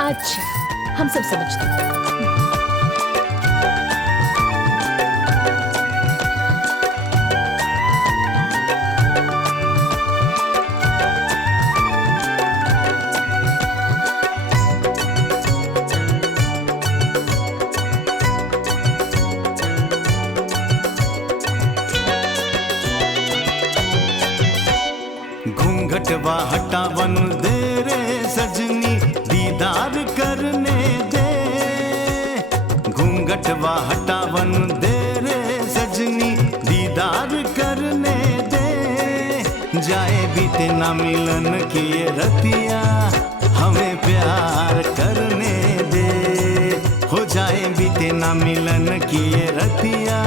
अच्छा, हम सब समझते हैं। घूंघटवा हटावन दे रे सजनी, दीदार करने दे। घूंघटवा हटावन दे रे सजनी, दीदार करने दे। जाए बीते ना मिलन की ये रतिया, हमें प्यार करने दे। हो जाए बीते ना मिलन की ये रतिया,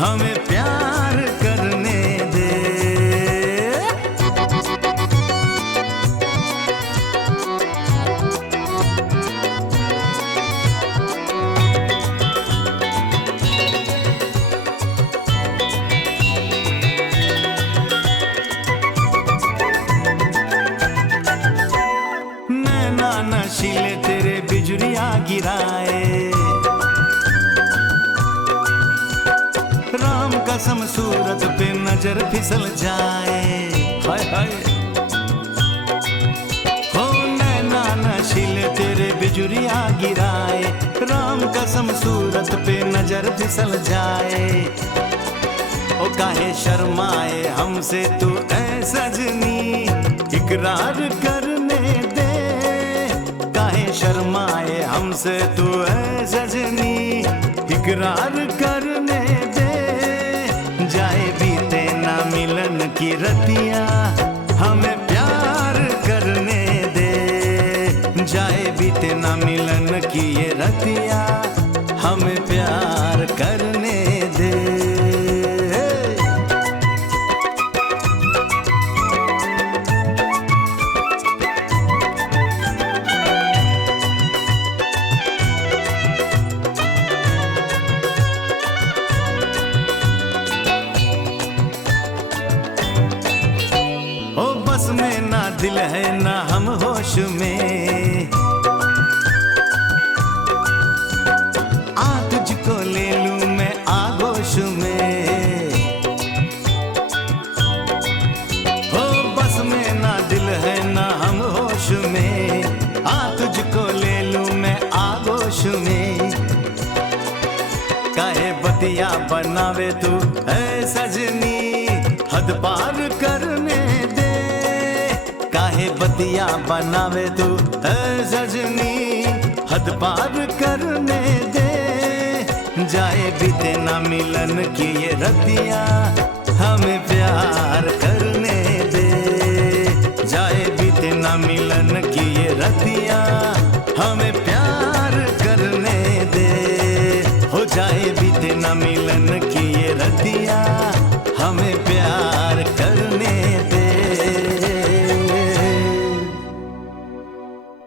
हमें प्यार करने दे। नशीले तेरे बिजुरिया गिराए, राम कसम सूरत पे नजर फिसल जाए। हाय हाय हो नैना नशीले तेरे बिजुरिया गिराए, राम कसम सूरत पे नजर फिसल जाए। ओ काहे शर्माए हमसे तू ऐ सजनी, इकरार करने दे। काहे शर्माए हमसे तू ऐ सजनी, इकरार करने दे। जाए बीते ना मिलन की रतिया, हमें प्यार करने दे। जाए बीते ना मिलन की ये रतिया, हमें प्यार करने दे। बस में ना दिल है ना हम होश में, आ तुझको ले लूं मैं आगोश में। हो बस में ना दिल है ना हम होश में, आ तुझको ले लूं मैं आगोश में। काहे बतिया बनावे तू ऐ सजनी, हद पार करने दे। काहे बतिया बनावे तू ऐ सजनी, हद पार करने दे। जाए बीते ना मिलन की ये रतिया, हमें प्यार कर